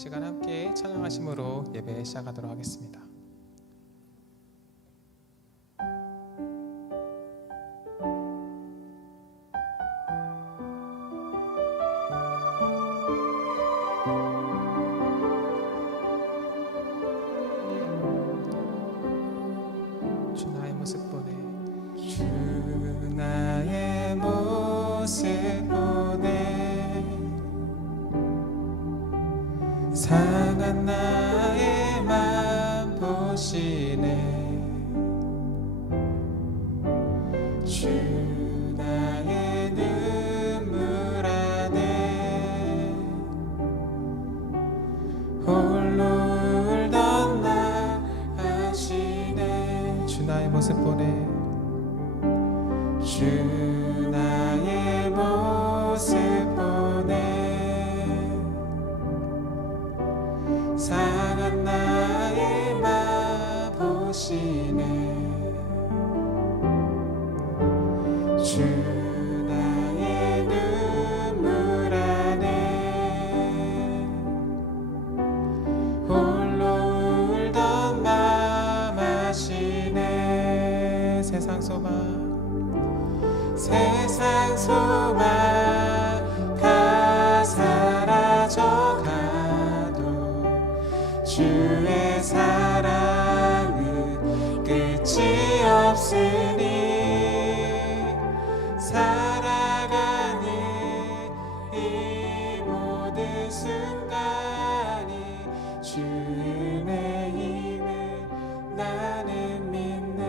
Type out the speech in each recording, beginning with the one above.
시간 함께 찬양하심으로 예배 시작하도록 하겠습니다. 주 나의 모습 보내, 주 나의 모습 보내, 상한 나의 맘 보시네. 주 나의 눈물 안에 홀로 울던 나 아시네. 주 나의 모습 보내, 주 나의 모습 보내, 상한 나의 맘 보시네. 주 나의 눈물 안에 홀로 울던 맘 아시네. 세상 소망, 세상 소망 다 사라져가도 주의 사랑은 끝이 없으니 살아가는 이 모든 순간이 주 은혜임을 나는 믿네.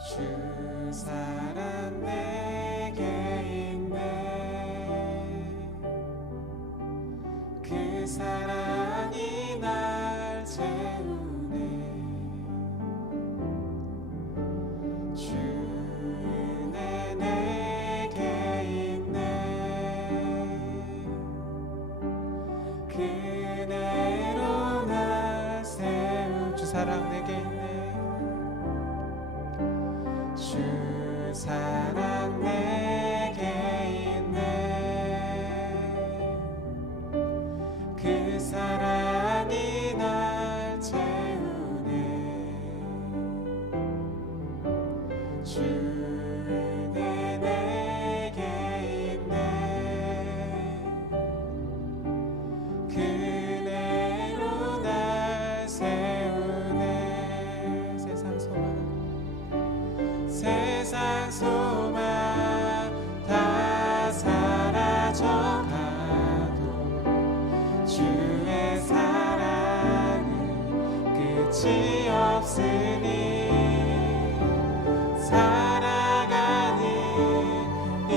주 사랑 내게 있네. 그 사랑이 날 채우네. 주 은혜 내게 있네. 그 은혜로 날 세우. 주 사랑 내게 있네. 주 사랑 내게 있네. 그 사랑이 날 채우네. 주 은혜 내게 있네. 그 은혜로 날 세우네. 세상 소망, 세상 소망 다 사라져가도 주의 사랑은 끝이 없으니 살아가는 이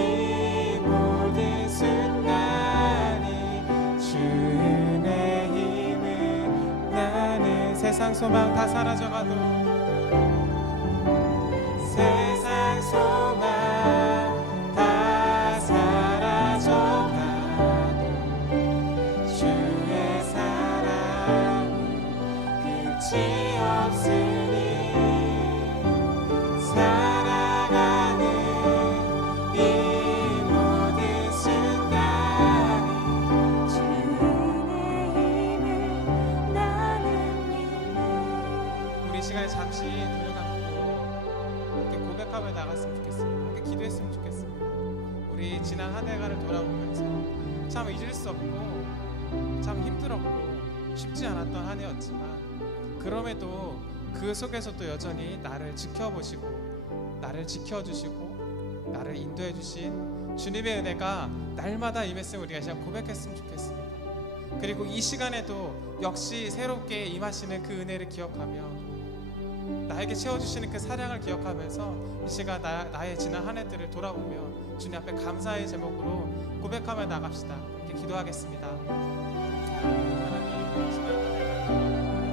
모든 순간이 주 은혜임을 나는. 세상 소망 다 사라져가도, 세상 소망 다 사라져가도 주의 사랑은 끝이 없으니 살아가는 이 모든 순간이 주 은혜임을 나는 믿네. 우리 시간에 잠시 눈을 감고 고백하며 나갔으면 좋겠습니다. 함께 기도했으면 좋겠습니다. 우리 지난 한 해간을 돌아보면서 참 잊을 수 없고 참 힘들었고 쉽지 않았던 한 해였지만, 그럼에도 그 속에서도 여전히 나를 지켜보시고 나를 지켜주시고 나를 인도해 주신 주님의 은혜가 날마다 임했음을 우리가 시간 고백했으면 좋겠습니다. 그리고 이 시간에도 역시 새롭게 임하시는 그 은혜를 기억하며 나에게 채워주시는 그 사랑을 기억하면서 이 시간 나의 지난 한 해들을 돌아보며 주님 앞에 감사의 제목으로 고백하며 나갑시다. 이렇게 기도하겠습니다. 하나님, 이 시간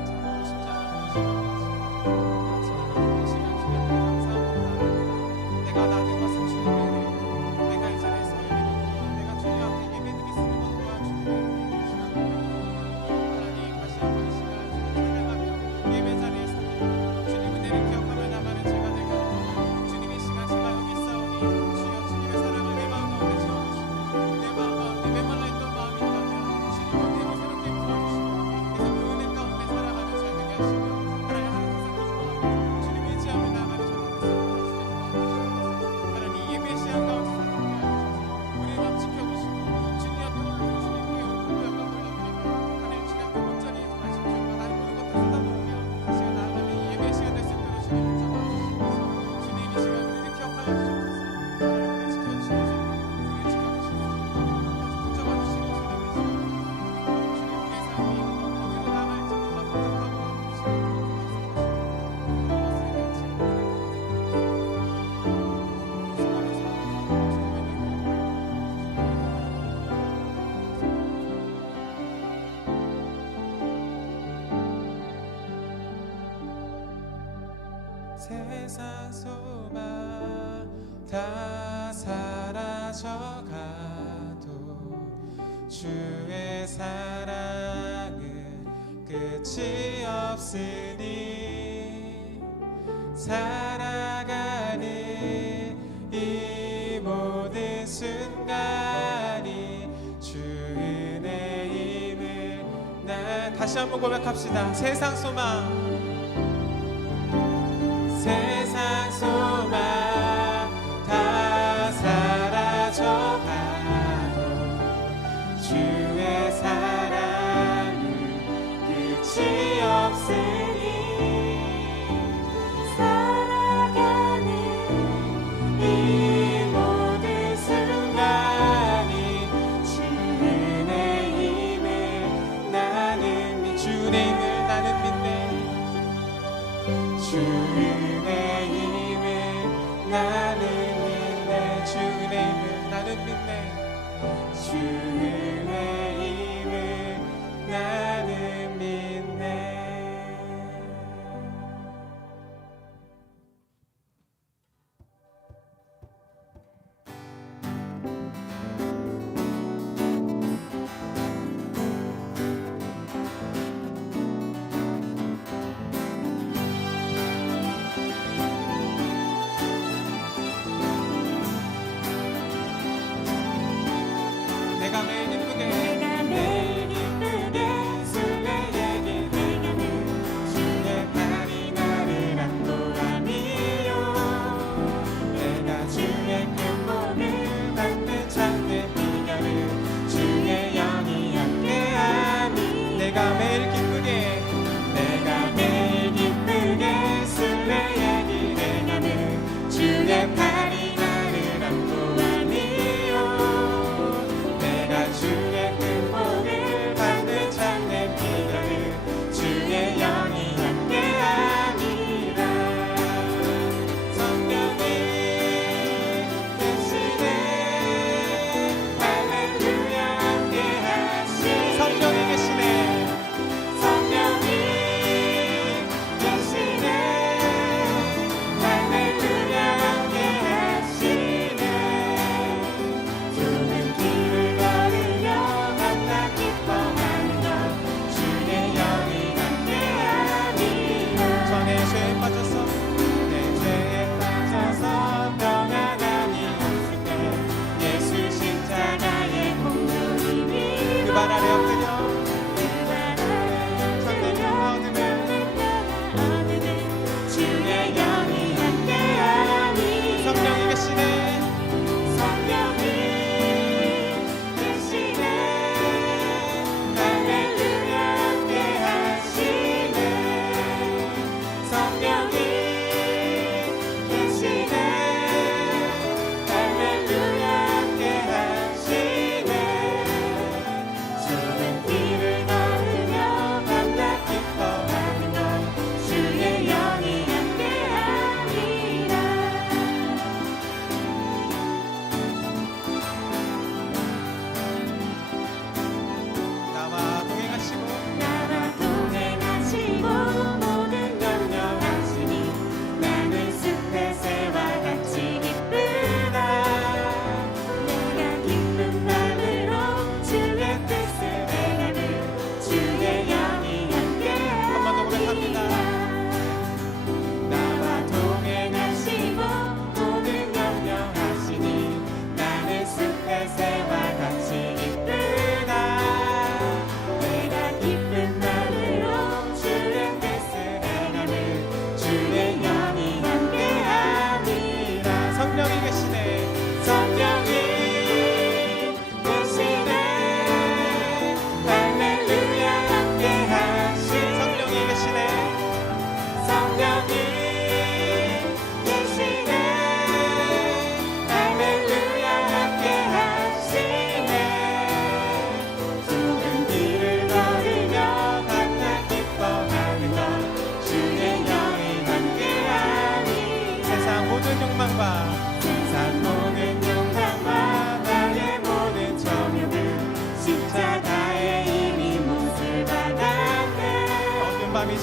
찾아오고 싶지 않은 이 시간 주님 앞에 감사합니다. 내가 나된 것은 주님의 은혜, 내가 이 자리에 서 있는 것 또한, 내가 주님 앞에 예배드릴 수 있는 것 또한 주님의 은혜이시라. 하나님, 다시 한번 이 시간 하시며 하나님 항상 기뻐하며 주님 의지하며 나아가는 저를 하나님 이 예배 시간 가운데 우리의 마음 지켜주시고 주님 앞에 주님께 영광 돌려드리며 하나님 주님 앞에 온전히 하십시오. 나의 모든 것을 쏟아놓으며 시간 나아가는 이 예배 시간 될 수 있도록 주님 붙잡아주시옵소서. 주님 이 시간 우리를 기억하여 주시옵소서. 하나님 지켜주시옵소서. 우리를 지켜주시옵소서. 붙잡아주시는 주님의 시간 주님 우리의 삶이 어디로 나갈지 몰라 답답하고 주시옵소서. 세상 소망 다 사라져가도 주의 사랑은 끝이 없으니 살아가는 이 모든 순간이 주 은혜임을 난 다시 한번 고백합시다. 세상 소망 세상 소망 다 사라져가도 주의 사랑은 끝이 없으니 살아가는 이 모든 순간이 주 은혜임을 나는 주 은혜임을 나는 믿네 주 은혜임을 나는 믿네 주 은혜임을 나는 믿네 주 은혜임을 나는 믿네. 내가 매일 기쁘게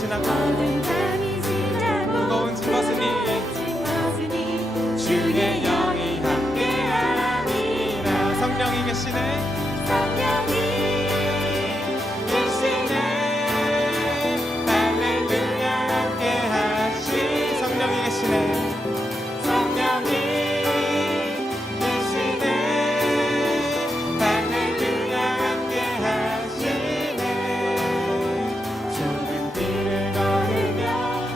지나고 어두운 밤이 지나고 무거운 짐 벗으니 주의 영이 함께하니라. 성령이 계시네 성령이 계시네. 할렐루야 함께하시. 성령이 계시네 성령이 계시네. 할렐루야 함께하시네. 좁은 길을 걸으며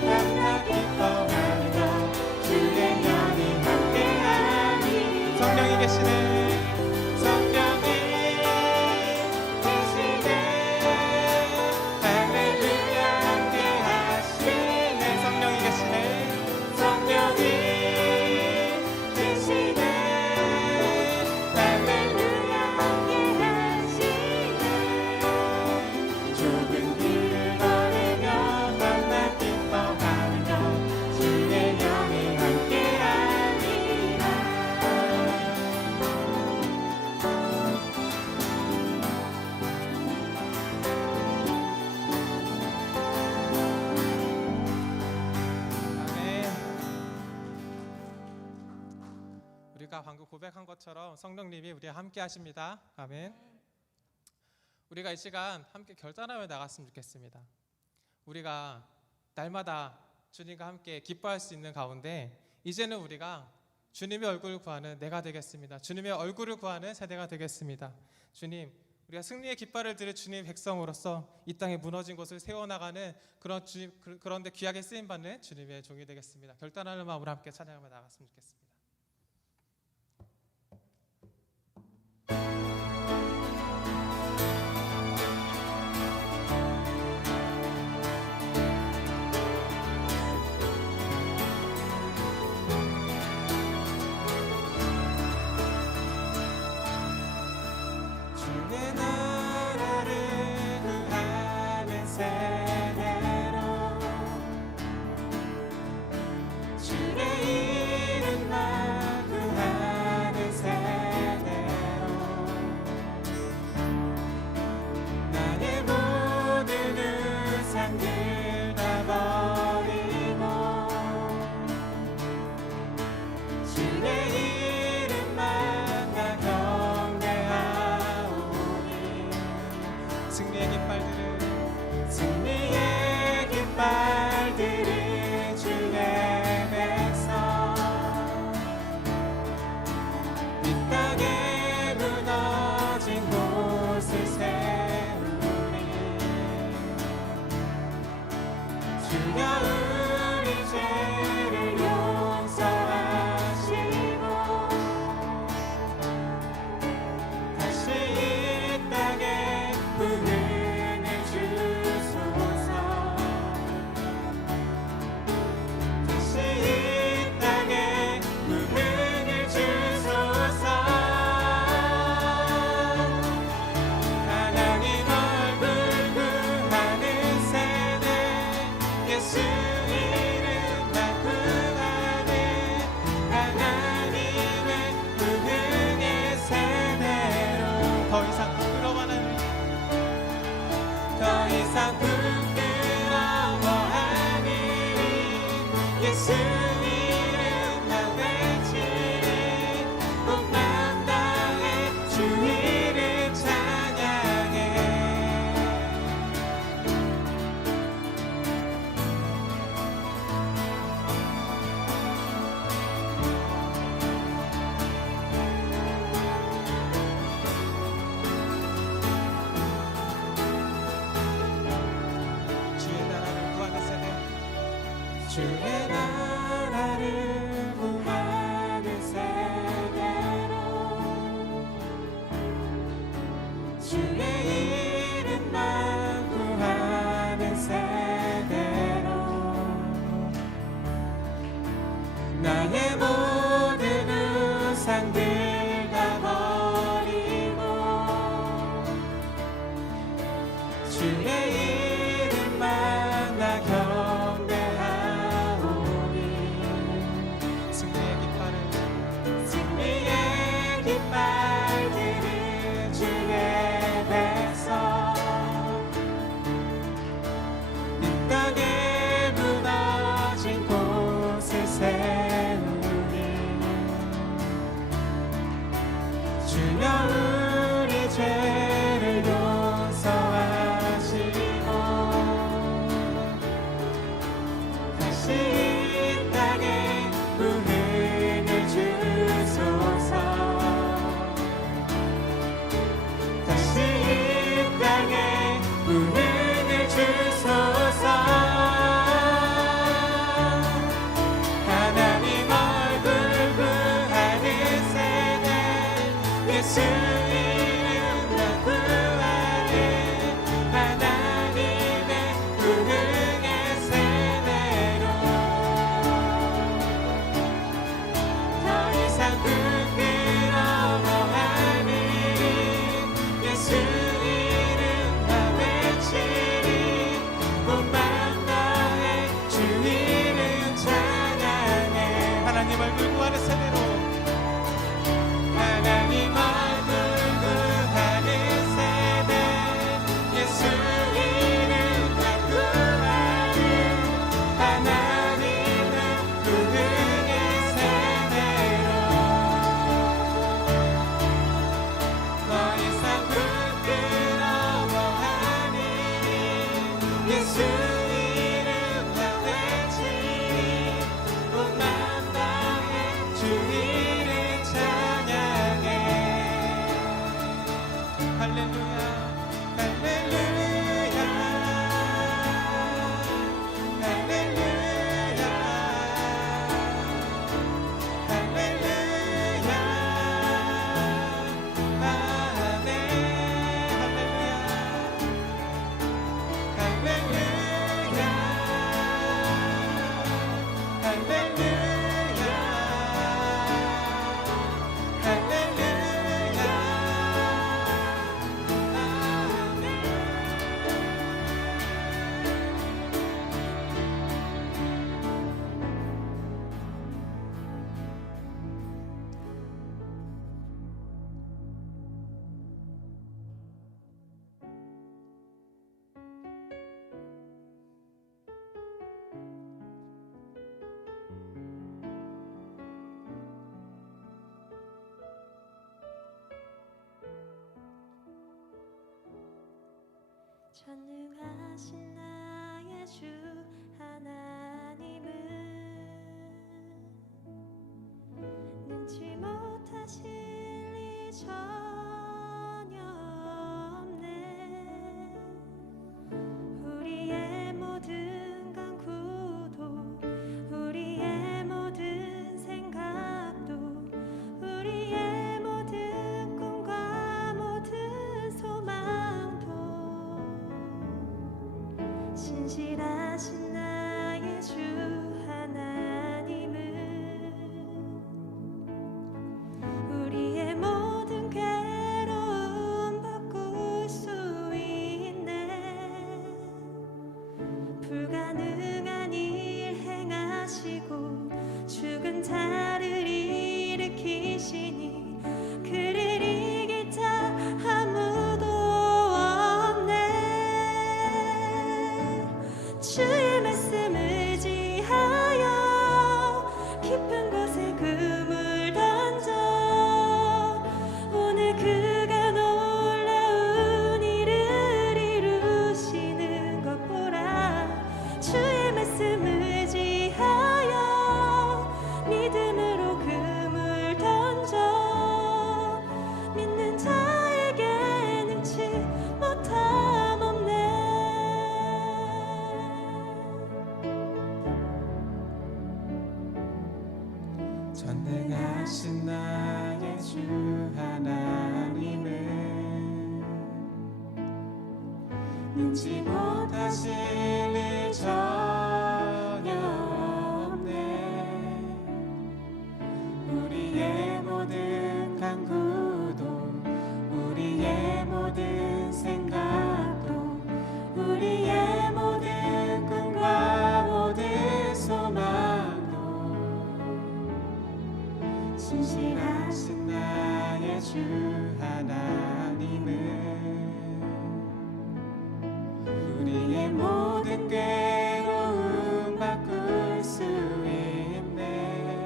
밤낮 기뻐하며 주의 영이 함께하니. 성령이 계시네 성령이 계시네. 할렐루야 함께하시네. 성령이 계시네 성령이 계시네. 할렐루야 함께하시네. 좁은 길을 걸으며 밤낮 기뻐하며 주의 영이 함께하니라. 아멘. 우리가 방금 고백한 것처럼 성령님이 우리와 함께 하십니다. 아멘. 우리가 이 시간 함께 결단하며 나갔으면 좋겠습니다. 우리가 날마다 주님과 함께 기뻐할 수 있는 가운데 이제는 우리가 주님의 얼굴을 구하는 내가 되겠습니다. 주님의 얼굴을 구하는 세대가 되겠습니다. 주님, 우리가 승리의 깃발을 들을 주님 백성으로서 이 땅에 무너진 곳을 세워나가는 그런 주님, 그런데 귀하게 쓰임받는 주님의 종이 되겠습니다. 결단하는 마음으로 함께 찬양하며 나갔으면 좋겠습니다. 주의 나라를 구하는 세대로 주의 이름만 구하는 세대로 나의 모든 우상들 다 버리고 주의 이름만 다 경배하오니 승리의 깃발들을 주의 백성 이 땅에 무너진 곳을 세우리. 주여 우리 죄를 용서하시고 다시 이 땅에 부흥을 주소서. 다시 이 땅에 부흥을 주소서. 하나님 얼굴 구하는 세대 예수 이름만 구하는 하나님의 부흥의 세대로 더 이상 부끄러워하는 더 이상 부끄러워하는 예수 이름만 외치리. 온 마음 다해 주 이름 찬양해. 주의 나라를 구하는 세대 주의 나라를 구하는 세대로 주의 이름만 구하는 세대로 나의 모든 우상들 다 버리고 주의 이름만 나 경배하오니 전능하신 나의 주 하나님은 능치 못하실 리 전혀 없네. 우리의 모든 간구도 우리의 모든 생각도 우리의 모든 꿈과 모든 소망도 신실하신 나의 주 하나님은 우리의 모든 괴로움 바꿀 수 있네. 불가능한 일 행하시고 죽은 자를 일으키시니 그를 이길 자 아무도 없네. 주의 말씀 의지하여 깊은 곳에 그물 던져 오늘 그가 놀라운 일을 이루시는 것 보라. 주의 말씀 의지하여 믿음으로 그물 던져 믿는 자에게 능치 못함 없네. 전능하신 나의 주 하나님은 능치 못하실 일 전혀 없네. 우리의 모든 간구도 우리의 모든 생각도 우리의 모든 꿈과 모든 소망도 신실하신 나의 주 하나님은 우리의 모든 괴로움 바꿀 수 있네.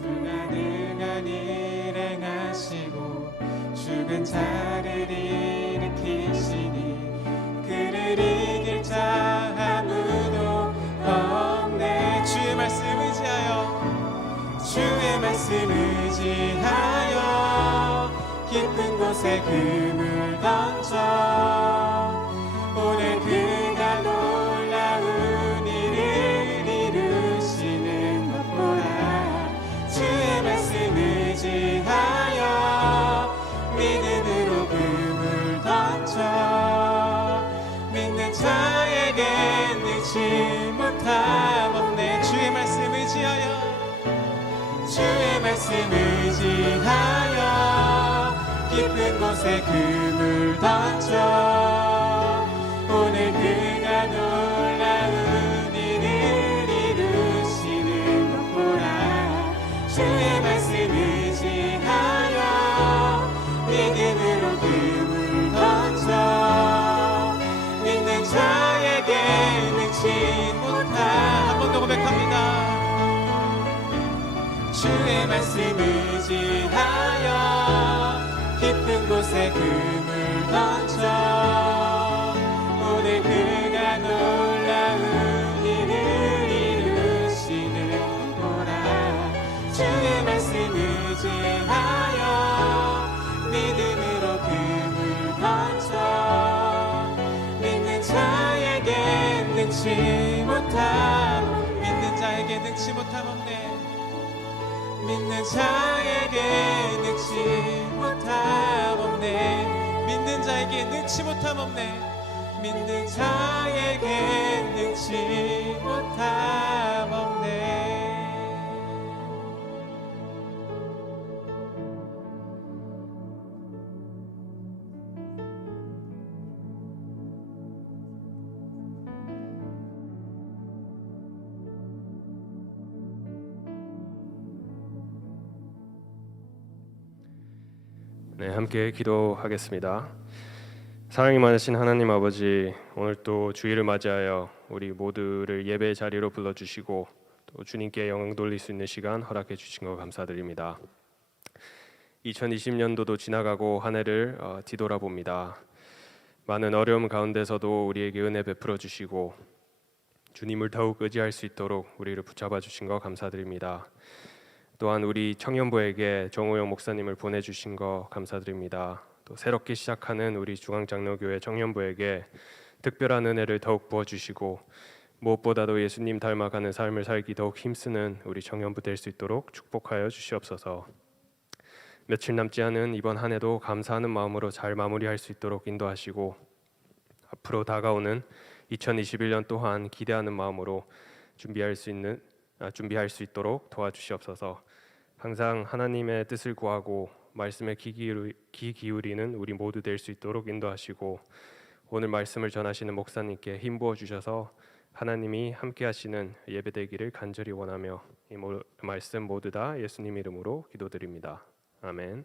불가능한 일 행하시고 죽은 자를 일으키시니 그를 이길 자 아무도 없네. 주의 말씀 의지하여 주의 말씀 의지하여 깊은 곳에 그물 던져 오늘 그가 놀라운 일을 이루시는 것 보라. 주의 말씀 의지하여 믿음으로 그물 던져 믿는 자에게 능치 못함 없네. 주의 말씀 의지하여 주의 말씀 의지하여 깊은 곳에 그물 던져 오늘 그가 놀라운 일을 이루시는 것 보라. 주의 말씀 의지하여 믿음으로 그물 던져 믿는 자에게 능치 못함. 한 번 더 고백합니다. 주의 말씀 의지하여 깊은 곳에 그물 던져 오늘 그가 놀라운 일을 이루시는 거라. 주의 말씀 의지하여 믿음으로 그물 던져 믿는 자에게 능치 못함. 믿는 자에게 능치 못함 없네. 믿는 자에게 능치 못함 없네. 믿는 자에게 능치 못함 없네. 믿는 자에게 능치 못함 없네. 네, 함께 기도하겠습니다. 사랑이 많으신 하나님 아버지, 오늘 또 주일을 맞이하여 우리 모두를 예배 자리로 불러주시고 또 주님께 영광 돌릴 수 있는 시간 허락해 주신 것 감사드립니다. 2020년도도 지나가고 한 해를 뒤돌아봅니다. 많은 어려움 가운데서도 우리에게 은혜 베풀어 주시고 주님을 더욱 의지할 수 있도록 우리를 붙잡아 주신 거 감사드립니다. 또한 우리 청년부에게 정호영 목사님을 보내주신 거 감사드립니다. 또 새롭게 시작하는 우리 중앙장로교회 청년부에게 특별한 은혜를 더욱 부어주시고 무엇보다도 예수님 닮아가는 삶을 살기 더욱 힘쓰는 우리 청년부 될 수 있도록 축복하여 주시옵소서. 며칠 남지 않은 이번 한 해도 감사하는 마음으로 잘 마무리할 수 있도록 인도하시고 앞으로 다가오는 2021년 또한 기대하는 마음으로 준비할 수 있도록 도와주시옵소서. 항상 하나님의 뜻을 구하고 말씀에 귀 기울이는 우리 모두 될 수 있도록 인도하시고 오늘 말씀을 전하시는 목사님께 힘 부어 주셔서 하나님이 함께 하시는 예배되기를 간절히 원하며 이 말씀 모두 다 예수님 이름으로 기도드립니다. 아멘.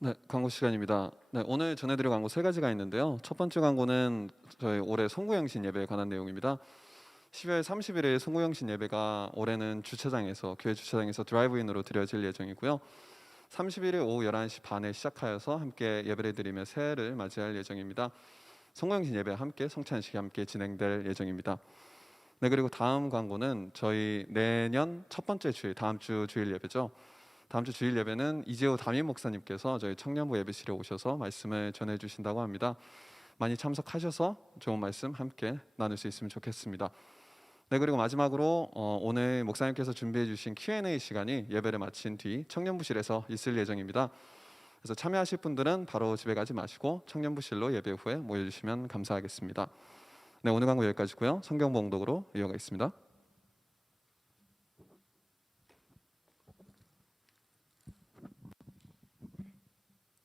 네, 광고 시간입니다. 네, 오늘 전해드릴 광고 세 가지가 있는데요. 첫 번째 광고는 저희 올해 송구영신 예배에 관한 내용입니다. 12월 30일에 송구영신 예배가 올해는 교회 주차장에서 드라이브인으로 드려질 예정이고요. 30일에 오후 11시 반에 시작하여서 함께 예배를 드리며 새해를 맞이할 예정입니다. 송구영신 예배 함께 성찬식이 함께 진행될 예정입니다. 네, 그리고 다음 광고는 저희 내년 첫 번째 주일, 다음 주 주일 예배죠. 다음 주 주일 예배는 이재호 담임 목사님께서 저희 청년부 예배실에 오셔서 말씀을 전해 주신다고 합니다. 많이 참석하셔서 좋은 말씀 함께 나눌 수 있으면 좋겠습니다. 네, 그리고 마지막으로 오늘 목사님께서 준비해 주신 Q&A 시간이 예배를 마친 뒤 청년부실에서 있을 예정입니다. 그래서 참여하실 분들은 바로 집에 가지 마시고 청년부실로 예배 후에 모여주시면 감사하겠습니다. 네, 오늘 광고 여기까지고요. 성경 봉독으로 이어가겠습니다.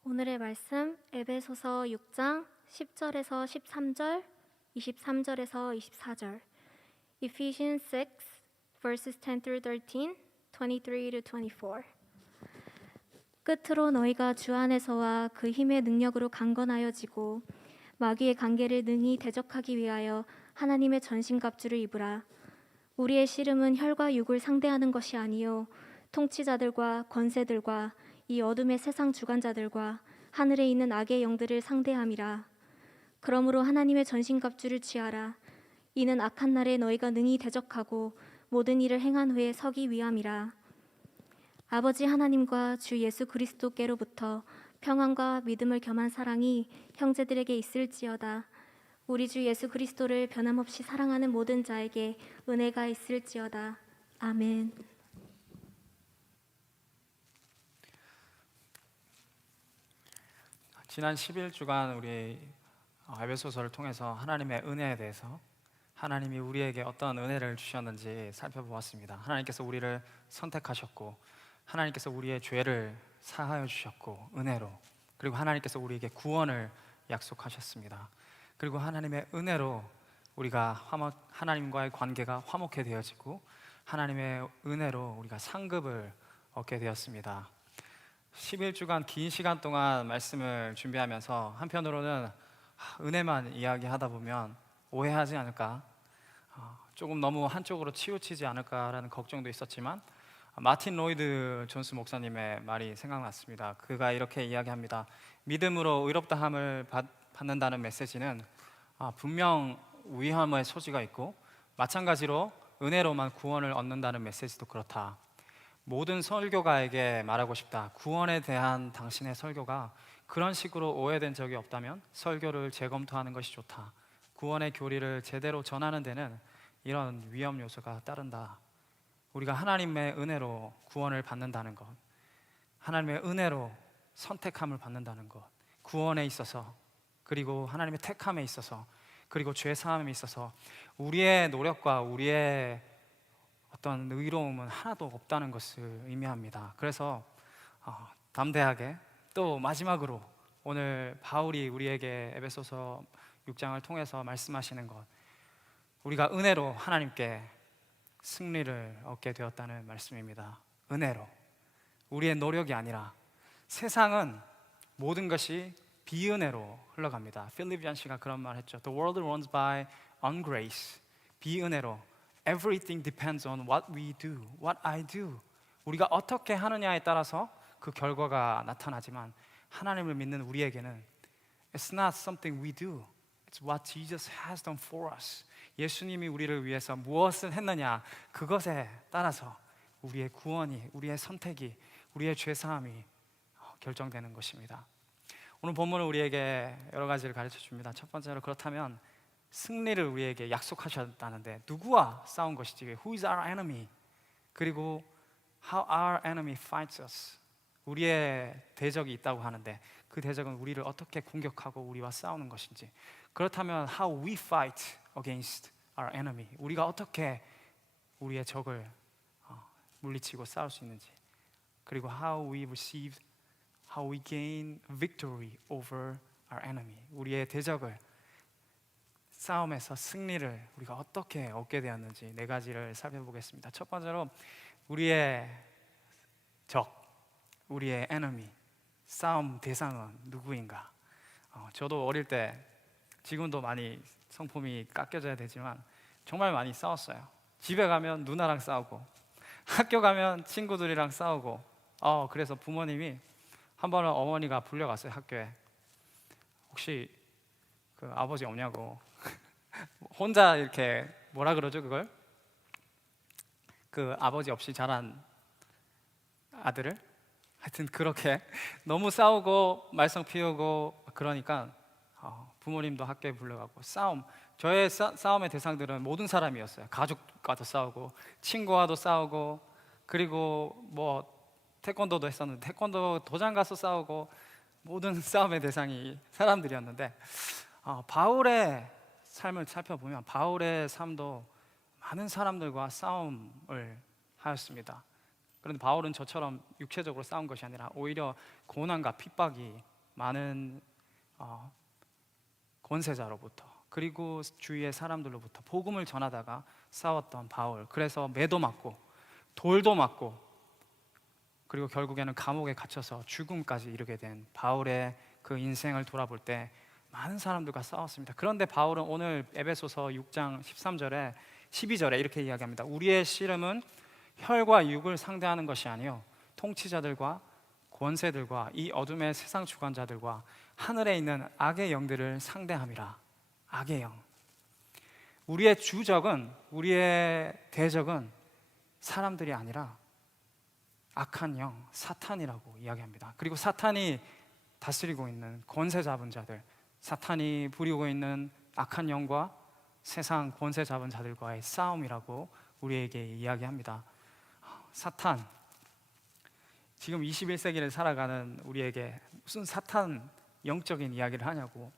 오늘의 말씀 에베소서 6장 10절에서 13절, 23절에서 24절, Ephesians 6 verses 10 through 13, 23 to 24. 끝으로 너희가 주 안에서와 그 힘의 능력으로 강건하여지고 마귀의 관계를 능히 대적하기 위하여 하나님의 전신갑주를 입으라. 우리의 씨름은 혈과 육을 상대하는 것이 아니요 통치자들과 권세들과 이 어둠의 세상 주관자들과 하늘에 있는 악의 영들을 상대함이라. 그러므로 하나님의 전신갑주를 취하라. 이는 악한 날에 너희가 능히 대적하고 모든 일을 행한 후에 서기 위함이라. 아버지 하나님과 주 예수 그리스도께로부터 평안과 믿음을 겸한 사랑이 형제들에게 있을지어다. 우리 주 예수 그리스도를 변함없이 사랑하는 모든 자에게 은혜가 있을지어다. 아멘. 지난 11주간 우리 에베소서를 통해서 하나님의 은혜에 대해서 하나님이 우리에게 어떤 은혜를 주셨는지 살펴보았습니다. 하나님께서 우리를 선택하셨고 하나님께서 우리의 죄를 사하여 주셨고 은혜로, 그리고 하나님께서 우리에게 구원을 약속하셨습니다. 그리고 하나님의 은혜로 우리가 하나님과의 관계가 화목해 되어지고 하나님의 은혜로 우리가 상급을 얻게 되었습니다. 11주간 긴 시간 동안 말씀을 준비하면서 한편으로는 은혜만 이야기하다 보면 오해하지 않을까, 조금 너무 한쪽으로 치우치지 않을까라는 걱정도 있었지만 마틴 로이드 존스 목사님의 말이 생각났습니다. 그가 이렇게 이야기합니다. 믿음으로 의롭다함을 받는다는 메시지는 분명 위험의 소지가 있고 마찬가지로 은혜로만 구원을 얻는다는 메시지도 그렇다. 모든 설교가에게 말하고 싶다. 구원에 대한 당신의 설교가 그런 식으로 오해된 적이 없다면 설교를 재검토하는 것이 좋다. 구원의 교리를 제대로 전하는 데는 이런 위험 요소가 따른다. 우리가 하나님의 은혜로 구원을 받는다는 것, 하나님의 은혜로 선택함을 받는다는 것, 구원에 있어서, 그리고 하나님의 택함에 있어서, 그리고 죄 사함에 있어서 우리의 노력과 우리의 어떤 의로움은 하나도 없다는 것을 의미합니다. 그래서 담대하게, 또 마지막으로 오늘 바울이 우리에게 에베소서 6장을 통해서 말씀하시는 것, 우리가 은혜로 하나님께 승리를 얻게 되었다는 말씀입니다. 은혜로, 우리의 노력이 아니라. 세상은 모든 것이 비은혜로 흘러갑니다. 필립 얀시가 그런 말 했죠. The world runs by ungrace. 비은혜로. Everything depends on what we do, what I do. 우리가 어떻게 하느냐에 따라서 그 결과가 나타나지만 하나님을 믿는 우리에게는 It's not something we do. It's what Jesus has done for us. 예수님이 우리를 위해서 무엇을 했느냐 그것에 따라서 우리의 구원이, 우리의 선택이, 우리의 죄사함이 결정되는 것입니다. 오늘 본문은 우리에게 여러 가지를 가르쳐 줍니다. 첫 번째로 그렇다면 승리를 우리에게 약속하셨다는데 누구와 싸운 것이지? Who is our enemy? 그리고 How our enemy fights us. 우리의 대적이 있다고 하는데 그 대적은 우리를 어떻게 공격하고 우리와 싸우는 것인지. 그렇다면 How we fight against our enemy. 우리가 어떻게 우리의 적을 물리치고 싸울 수 있는지. 그리고 How we gain victory over our enemy. 우리의 대적을 싸움에서 승리를 우리가 어떻게 얻게 되었는지 네 가지를 살펴보겠습니다. 첫 번째로 우리의 적, 우리의 enemy, 싸움 대상은 누구인가? 저도 어릴 때, 지금도 많이 성품이 깎여져야 되지만 정말 많이 싸웠어요. 집에 가면 누나랑 싸우고 학교 가면 친구들이랑 싸우고 그래서 부모님이 한 번은 어머니가 불려갔어요. 학교에. 혹시 그 아버지 없냐고. 혼자 이렇게 뭐라 그러죠 그걸? 그 아버지 없이 자란 아들을? 하여튼 그렇게 너무 싸우고 말썽 피우고 그러니까 부모님도 학교에 불러가고 저의 싸움의 대상들은 모든 사람이었어요. 가족과도 싸우고 친구와도 싸우고 그리고 뭐 태권도도 했었는데 태권도 도장 가서 싸우고 모든 싸움의 대상이 사람들이었는데 바울의 삶을 살펴보면 바울의 삶도 많은 사람들과 싸움을 하였습니다. 그런데 바울은 저처럼 육체적으로 싸운 것이 아니라 오히려 고난과 핍박이 많은 권세자로부터 그리고 주위의 사람들로부터 복음을 전하다가 싸웠던 바울. 그래서 매도 맞고 돌도 맞고 그리고 결국에는 감옥에 갇혀서 죽음까지 이르게 된 바울의 그 인생을 돌아볼 때 많은 사람들과 싸웠습니다. 그런데 바울은 오늘 에베소서 6장 13절에 12절에 이렇게 이야기합니다. 우리의 씨름은 혈과 육을 상대하는 것이 아니요 통치자들과 권세들과 이 어둠의 세상 주관자들과 하늘에 있는 악의 영들을 상대함이라. 악의 영. 우리의 주적은, 우리의 대적은 사람들이 아니라 악한 영, 사탄이라고 이야기합니다. 그리고 사탄이 다스리고 있는 권세 잡은 자들, 사탄이 부리고 있는 악한 영과 세상 권세 잡은 자들과의 싸움이라고 우리에게 이야기합니다. 사탄, 지금 21세기를 살아가는 우리에게 무슨 사탄 영적인 이야기를 하냐고.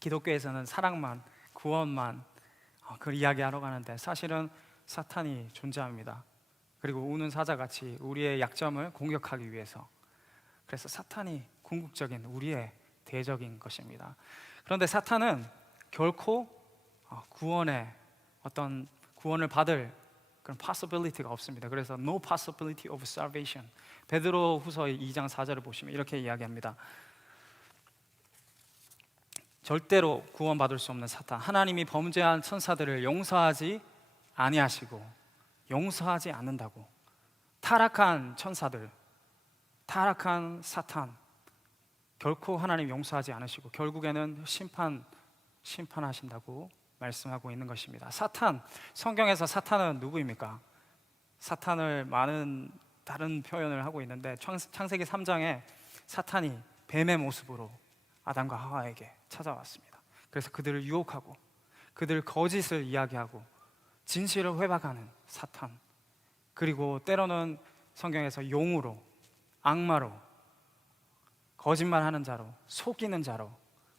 기독교에서는 사랑만, 구원만 그 이야기하러 가는데 사실은 사탄이 존재합니다. 그리고 우는 사자같이 우리의 약점을 공격하기 위해서. 그래서 사탄이 궁극적인 우리의 대적인 것입니다. 그런데 사탄은 결코 구원을 받을 그런 possibility가 없습니다. 그래서 no possibility of salvation. 베드로후서 2장 4절을 보시면 이렇게 이야기합니다. 절대로 구원받을 수 없는 사탄, 하나님이 범죄한 천사들을 용서하지 아니하시고 용서하지 않는다고. 타락한 천사들, 타락한 사탄 결코 하나님 용서하지 않으시고 결국에는 심판하신다고 말씀하고 있는 것입니다. 사탄, 성경에서 사탄은 누구입니까? 사탄을 많은 다른 표현을 하고 있는데 창세기 3장에 사탄이 뱀의 모습으로 아담과 하와에게 찾아왔습니다. 그래서 그들을 유혹하고 그들 거짓을 이야기하고 진실을 회박하는 사탄. 그리고 때로는 성경에서 용으로, 악마로, 거짓말하는 자로, 속이는 자로,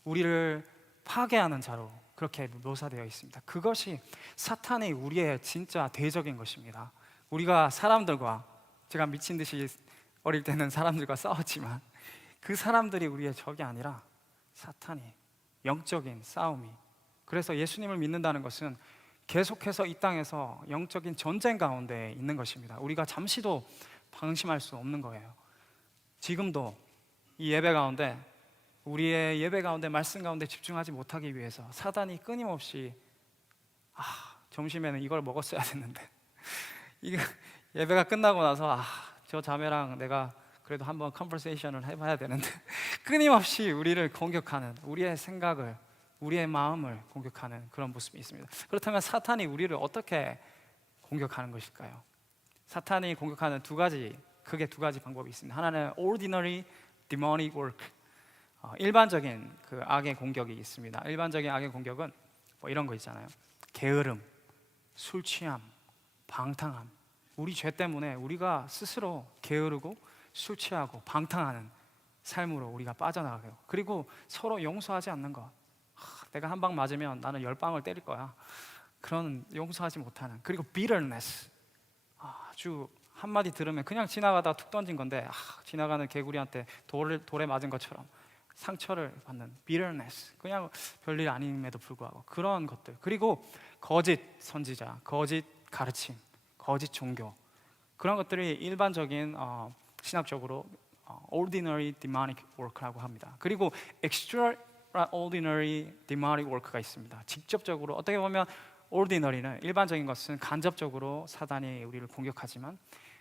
우리를 파괴하는 자로 그렇게 묘사되어 있습니다. 그것이 사탄이 우리의 진짜 대적인 것입니다. 우리가 사람들과, 제가 미친 듯이 어릴 때는 사람들과 싸웠지만 그 사람들이 우리의 적이 아니라 사탄이, 영적인 싸움이. 그래서 예수님을 믿는다는 것은 계속해서 이 땅에서 영적인 전쟁 가운데 있는 것입니다. 우리가 잠시도 방심할 수 없는 거예요. 지금도 이 예배 가운데 우리의 예배 가운데 말씀 가운데 집중하지 못하기 위해서 사단이 끊임없이 점심에는 이걸 먹었어야 됐는데 이게 예배가 끝나고 나서 저 자매랑 내가 그래도 한번 컨버세이션을 해봐야 되는데 끊임없이 우리를 공격하는, 우리의 생각을, 우리의 마음을 공격하는 그런 모습이 있습니다. 그렇다면 사탄이 우리를 어떻게 공격하는 것일까요? 사탄이 공격하는 크게 두 가지 방법이 있습니다. 하나는 ordinary demonic work, 일반적인 그 악의 공격이 있습니다. 일반적인 악의 공격은 뭐 이런 거 있잖아요. 게으름, 술 취함, 방탕함. 우리 죄 때문에 우리가 스스로 게으르고 술 취하고 방탕하는 삶으로 우리가 빠져나가요. 그리고 서로 용서하지 않는 것. 내가 한 방 맞으면 나는 10방을 때릴 거야. 그런 용서하지 못하는. 그리고 bitterness. 아주 한마디 들으면 그냥 지나가다 툭 던진 건데 지나가는 개구리한테 돌에 맞은 것처럼 상처를 받는 bitterness. 그냥 별일 아님에도 불구하고 그런 것들. 그리고 거짓 선지자, 거짓 가르침, 거짓 종교. 그런 것들이 일반적인 신학적으로 ordinary demonic work라고 합니다. 그리고 extraordinary demonic work가 있습니다. 직접적으로 어떻게 보면 ordinary는 일반적인 것은 간접적으로 사단이 우리를 공격하지만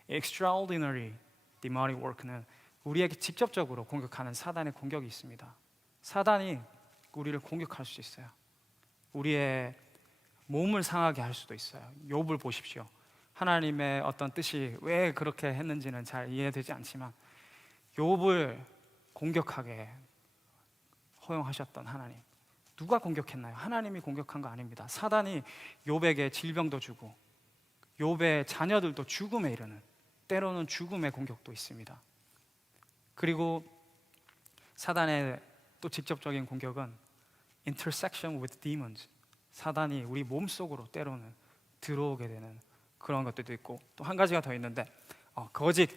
extraordinary demonic work는 우리에게 직접적으로 공격하는 사단의 공격이 있습니다. 사단이 우리를 공격할 수 있어요. 우리의 몸을 상하게 할 수도 있어요. 욥을 보십시오. 하나님의 어떤 뜻이 왜 그렇게 했는지는 잘 이해되지 않지만 욥을 공격하게 허용하셨던 하나님, 누가 공격했나요? 하나님이 공격한 거 아닙니다. 사단이 욥에게 질병도 주고 욥의 자녀들도 죽음에 이르는, 때로는 죽음의 공격도 있습니다. 그리고 사단의 또 직접적인 공격은 intersection with demons. 사단이 우리 몸속으로 때로는 들어오게 되는 그런 것들도 있고, 또 한 가지가 더 있는데 거짓.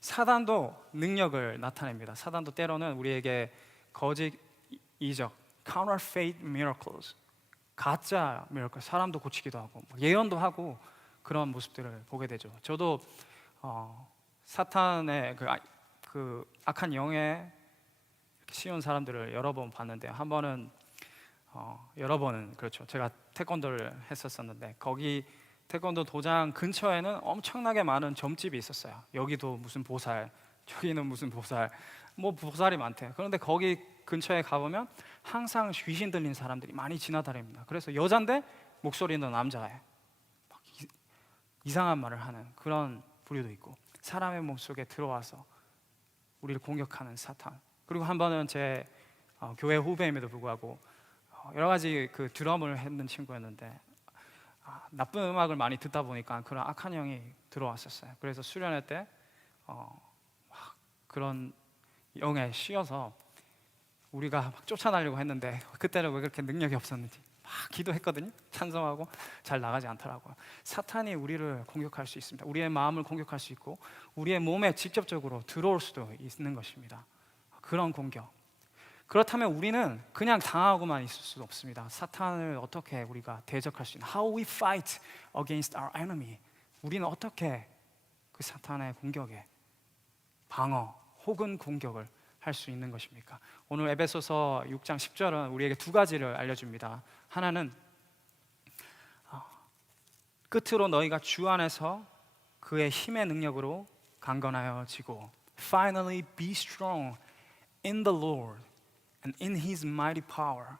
사단도 능력을 나타냅니다. 사단도 때로는 우리에게 거짓 이적, counterfeit miracles, 가짜 미러클, 사람도 고치기도 하고 예언도 하고 그런 모습들을 보게 되죠. 저도 사탄의 그 악한 영에 씌운 사람들을 여러 번 봤는데, 한 번은 여러 번은 그렇죠. 제가 태권도를 했었었는데 거기 태권도 도장 근처에는 엄청나게 많은 점집이 있었어요. 여기도 무슨 보살, 저기는 무슨 보살, 뭐 보살이 많대. 그런데 거기 근처에 가보면 항상 귀신 들린 사람들이 많이 지나다닙니다. 그래서 여잔데 목소리는 남자예요. 막 이상한 말을 하는 그런 부류도 있고, 사람의 몸속에 들어와서 우리를 공격하는 사탄. 그리고 한 번은 제 교회 후배임에도 불구하고 여러 가지 그 드럼을 했는 친구였는데 나쁜 음악을 많이 듣다 보니까 그런 악한 영이 들어왔었어요. 그래서 수련회 때 그런 영에 씌어서 우리가 막 쫓아내려고 했는데 그때는 왜 그렇게 능력이 없었는지 막 기도했거든요. 찬송하고 잘 나가지 않더라고요. 사탄이 우리를 공격할 수 있습니다. 우리의 마음을 공격할 수 있고 우리의 몸에 직접적으로 들어올 수도 있는 것입니다. 그런 공격. 그렇다면 우리는 그냥 당하고만 있을 수 없습니다. 사탄을 어떻게 우리가 대적할 수 있는, How we fight against our enemy. 우리는 어떻게 그 사탄의 공격에 방어 혹은 공격을 할 수 있는 것입니까? 오늘 에베소서 6장 10절은 우리에게 두 가지를 알려줍니다. 하나는 끝으로 너희가 주 안에서 그의 힘의 능력으로 강건하여 지고 Finally be strong in the Lord and in His mighty power.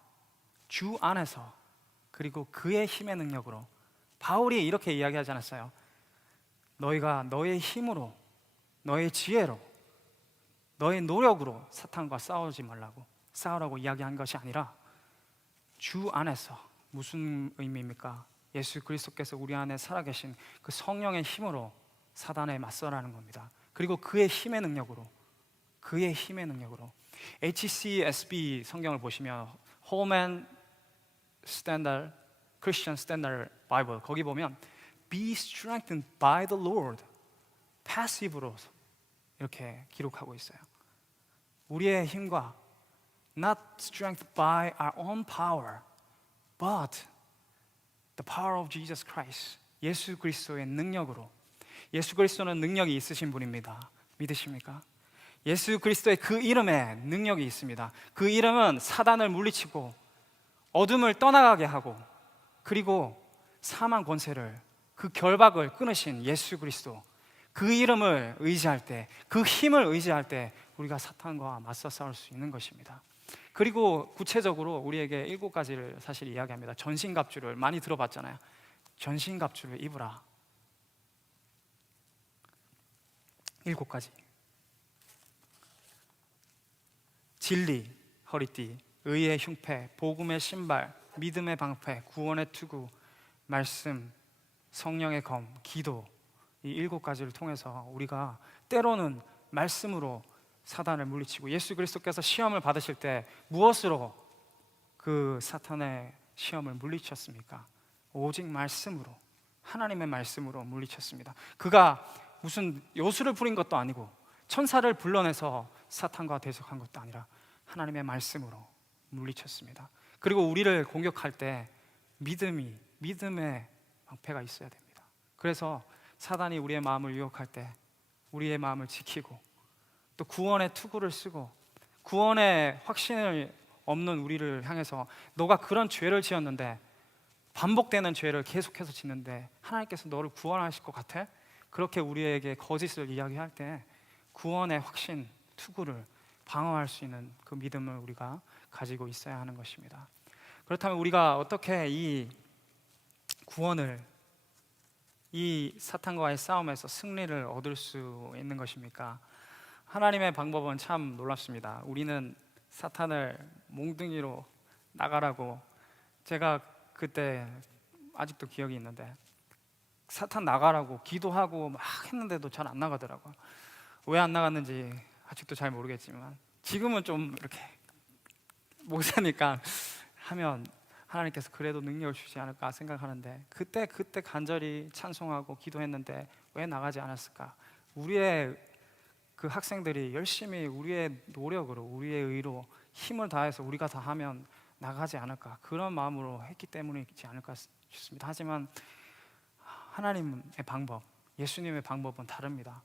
주 안에서 그리고 그의 힘의 능력으로. 바울이 이렇게 이야기하지 않았어요? 너희가 너의 힘으로, 너의 지혜로, 너의 노력으로 사탄과 싸우지 말라고, 싸우라고 이야기한 것이 아니라 주 안에서. 무슨 의미입니까? 예수 그리스도께서 우리 안에 살아계신 그 성령의 힘으로 사단에 맞서라는 겁니다. 그리고 그의 힘의 능력으로, 그의 힘의 능력으로. HCSB 성경을 보시면 Holman Standard Christian Standard Bible, 거기 보면 Be strengthened by the Lord, 패시브로 이렇게 기록하고 있어요. 우리의 힘과 not strength by our own power, but the power of Jesus Christ. 예수 그리스도의 능력으로. 예수 그리스도는 능력이 있으신 분입니다. 믿으십니까? 예수 그리스도의 그 이름에 능력이 있습니다. 그 이름은 사단을 물리치고 어둠을 떠나가게 하고 그리고 사망 권세를 그 결박을 끊으신 예수 그리스도, 그 이름을 의지할 때, 그 힘을 의지할 때 우리가 사탄과 맞서 싸울 수 있는 것입니다. 그리고 구체적으로 우리에게 7가지를 사실 이야기합니다. 전신갑주를 많이 들어봤잖아요. 전신갑주를 입으라. 7가지. 진리, 허리띠, 의의 흉패, 복음의 신발, 믿음의 방패, 구원의 투구, 말씀, 성령의 검, 기도, 이 7가지를 통해서 우리가 때로는 말씀으로 사단을 물리치고, 예수 그리스도께서 시험을 받으실 때 무엇으로 그 사탄의 시험을 물리쳤습니까? 오직 말씀으로, 하나님의 말씀으로 물리쳤습니다. 그가 무슨 요술을 부린 것도 아니고 천사를 불러내서 사탄과 대적한 것도 아니라 하나님의 말씀으로 물리쳤습니다. 그리고 우리를 공격할 때 믿음의 방패가 있어야 됩니다. 그래서 사단이 우리의 마음을 유혹할 때 우리의 마음을 지키고, 또 구원의 투구를 쓰고, 구원의 확신을 없는 우리를 향해서 너가 그런 죄를 지었는데, 반복되는 죄를 계속해서 짓는데 하나님께서 너를 구원하실 것 같아? 그렇게 우리에게 거짓을 이야기할 때 구원의 확신, 투구를 방어할 수 있는 그 믿음을 우리가 가지고 있어야 하는 것입니다. 그렇다면 우리가 어떻게 이 구원을, 이 사탄과의 싸움에서 승리를 얻을 수 있는 것입니까? 하나님의 방법은 참 놀랍습니다. 우리는 사탄을 몽둥이로 나가라고, 제가 그때 아직도 기억이 있는데 사탄 나가라고 기도하고 막 했는데도 잘 안 나가더라고요. 왜 안 나갔는지 아직도 잘 모르겠지만 지금은 좀 이렇게 목사니까 하면 하나님께서 그래도 능력을 주지 않을까 생각하는데, 그때 간절히 찬송하고 기도했는데 왜 나가지 않았을까? 우리의 그 학생들이 열심히 우리의 노력으로, 우리의 의로 힘을 다해서 우리가 다 하면 나가지 않을까, 그런 마음으로 했기 때문이지 않을까 싶습니다. 하지만 하나님의 방법, 예수님의 방법은 다릅니다.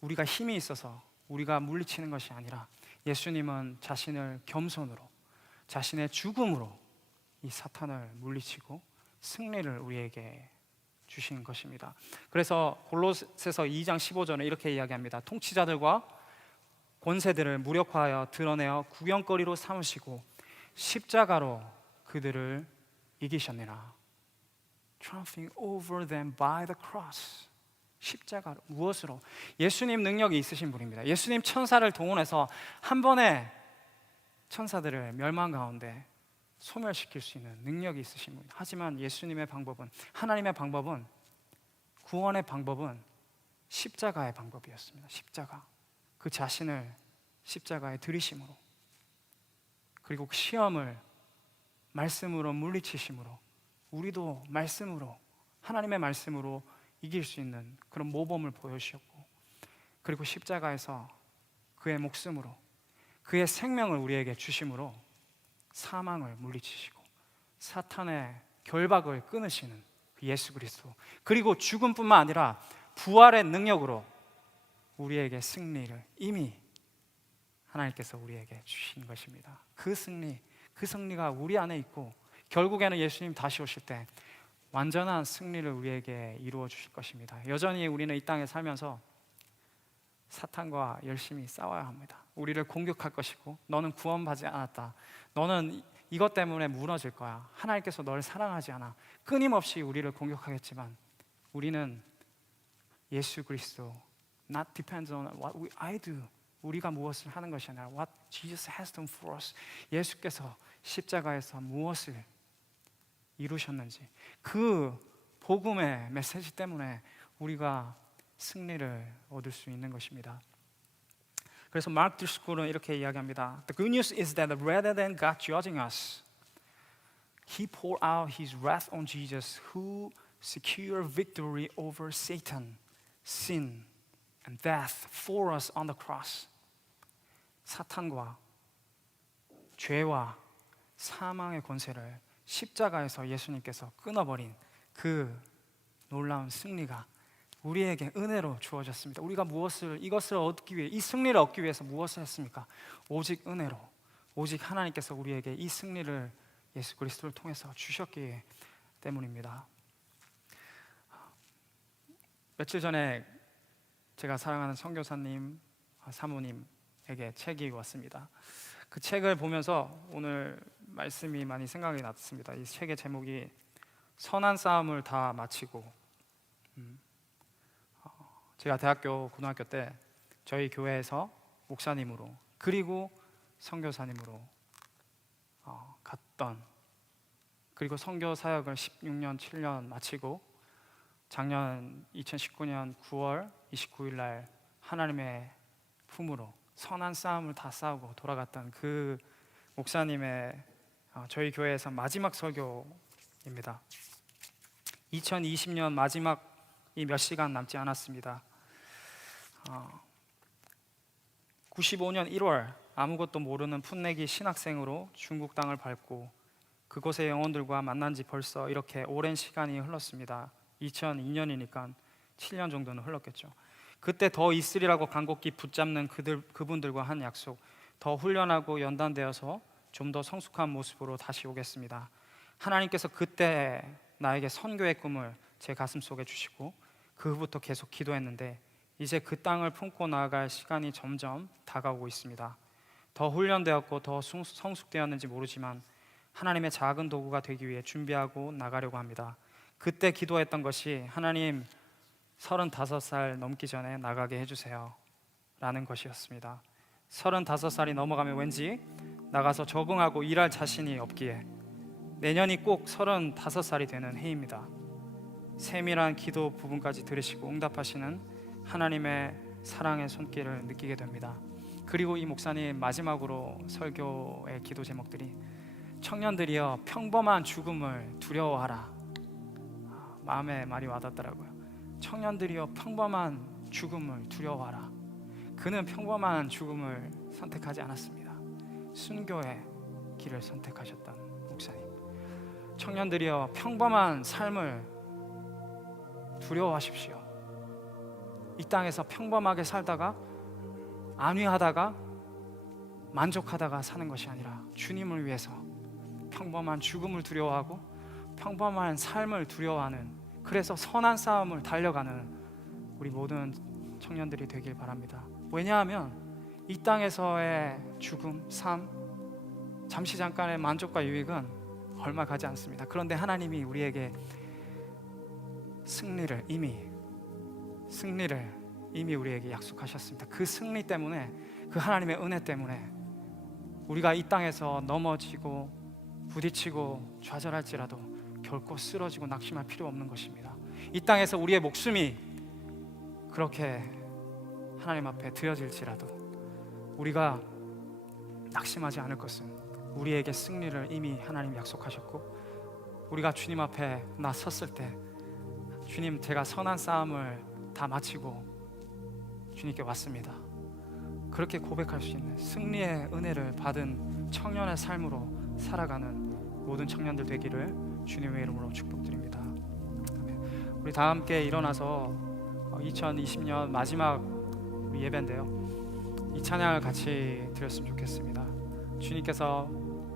우리가 힘이 있어서 우리가 물리치는 것이 아니라 예수님은 자신을 겸손으로, 자신의 죽음으로 이 사탄을 물리치고 승리를 우리에게 주신 것입니다. 그래서 골로새서 2장 15절에 이렇게 이야기합니다. 통치자들과 권세들을 무력화하여 드러내어 구경거리로 삼으시고 십자가로 그들을 이기셨느라. Triumphing over them by the cross. 십자가로, 무엇으로? 예수님 능력이 있으신 분입니다. 예수님 천사를 동원해서 한 번에 천사들을 멸망 가운데 소멸시킬 수 있는 능력이 있으신 분입니다. 하지만 예수님의 방법은, 하나님의 방법은, 구원의 방법은 십자가의 방법이었습니다. 십자가, 그 자신을 십자가에 들이심으로, 그리고 그 시험을 말씀으로 물리치심으로 우리도 말씀으로, 하나님의 말씀으로 이길 수 있는 그런 모범을 보여주셨고, 그리고 십자가에서 그의 목숨으로, 그의 생명을 우리에게 주심으로 사망을 물리치시고 사탄의 결박을 끊으시는 그 예수 그리스도, 그리고 죽음뿐만 아니라 부활의 능력으로 우리에게 승리를 이미 하나님께서 우리에게 주신 것입니다. 그 승리가 우리 안에 있고, 결국에는 예수님 다시 오실 때 완전한 승리를 우리에게 이루어 주실 것입니다. 여전히 우리는 이 땅에 살면서 사탄과 열심히 싸워야 합니다. 우리를 공격할 것이고, 너는 구원받지 않았다, 너는 이것 때문에 무너질 거야, 하나님께서 너를 사랑하지 않아, 끊임없이 우리를 공격하겠지만 우리는 예수 그리스도, not depends on what I do, 우리가 무엇을 하는 것이 아니라 what Jesus has done for us, 예수께서 십자가에서 무엇을 이루셨는지, 그 복음의 메시지 때문에 우리가 승리를 얻을 수 있는 것입니다. 그래서 마크 디스쿨은 이렇게 이야기합니다. The good news is that rather than God judging us, He poured out His wrath on Jesus, who secured victory over Satan, sin, and death for us on the cross. 사탄과 죄와 사망의 권세를 십자가에서 예수님께서 끊어버린 그 놀라운 승리가 우리에게 은혜로 주어졌습니다. 우리가 이것을 얻기 위해, 이 승리를 얻기 위해서 무엇을 했습니까? 오직 은혜로, 오직 하나님께서 우리에게 이 승리를 예수 그리스도를 통해서 주셨기 때문입니다. 며칠 전에 제가 사랑하는 선교사님, 사모님에게 책이 왔습니다. 그 책을 보면서 오늘 말씀이 많이 생각이 났습니다. 이 책의 제목이 선한 싸움을 다 마치고. 제가 고등학교 때 저희 교회에서 목사님으로 그리고 선교사님으로 갔던, 그리고 선교 사역을 16년 7년 마치고 작년 2019년 9월 29일 날 하나님의 품으로 선한 싸움을 다 싸우고 돌아갔던 그 목사님의 저희 교회에서 마지막 설교입니다. 2020년 마지막이 몇 시간 남지 않았습니다. 95년 1월 아무것도 모르는 풋내기 신학생으로 중국 땅을 밟고 그곳의 영혼들과 만난 지 벌써 이렇게 오랜 시간이 흘렀습니다. 2002년이니까 7년 정도는 흘렀겠죠. 그때 더 있으리라고 간곡히 붙잡는 그분들과 한 약속, 더 훈련하고 연단되어서 좀 더 성숙한 모습으로 다시 오겠습니다. 하나님께서 그때 나에게 선교의 꿈을 제 가슴 속에 주시고 그 후부터 계속 기도했는데 이제 그 땅을 품고 나아갈 시간이 점점 다가오고 있습니다. 더 훈련되었고 더 성숙되었는지 모르지만 하나님의 작은 도구가 되기 위해 준비하고 나가려고 합니다. 그때 기도했던 것이 하나님 35살 넘기 전에 나가게 해주세요 라는 것이었습니다. 35살이 넘어가면 왠지 나가서 적응하고 일할 자신이 없기에 내년이 꼭 35살이 되는 해입니다. 세밀한 기도 부분까지 들으시고 응답하시는 하나님의 사랑의 손길을 느끼게 됩니다. 그리고 이 목사님 마지막으로 설교의 기도 제목들이 청년들이여 평범한 죽음을 두려워하라. 마음에 많이 와닿더라고요. 청년들이여 평범한 죽음을 두려워하라. 그는 평범한 죽음을 선택하지 않았습니다. 순교의 길을 선택하셨던 목사님. 청년들이여 평범한 삶을 두려워하십시오. 이 땅에서 평범하게 살다가 안위하다가 만족하다가 사는 것이 아니라 주님을 위해서 평범한 죽음을 두려워하고 평범한 삶을 두려워하는, 그래서 선한 싸움을 달려가는 우리 모든 청년들이 되길 바랍니다. 왜냐하면 이 땅에서의 죽음, 삶, 잠시 잠깐의 만족과 유익은 얼마 가지 않습니다. 그런데 하나님이 우리에게 승리를 이미 우리에게 약속하셨습니다. 그 승리 때문에, 그 하나님의 은혜 때문에 우리가 이 땅에서 넘어지고 부딪히고 좌절할지라도 결코 쓰러지고 낙심할 필요 없는 것입니다. 이 땅에서 우리의 목숨이 그렇게 하나님 앞에 드려질지라도 우리가 낙심하지 않을 것은 우리에게 승리를 이미 하나님 약속하셨고, 우리가 주님 앞에 나섰을 때 주님, 제가 선한 싸움을 다 마치고 주님께 왔습니다. 그렇게 고백할 수 있는 승리의 은혜를 받은 청년의 삶으로 살아가는 모든 청년들 되기를 주님의 이름으로 축복드립니다. 아멘. 우리 다 함께 일어나서 2020년 마지막 우리 예배인데요, 이 찬양을 같이 드렸으면 좋겠습니다. 주님께서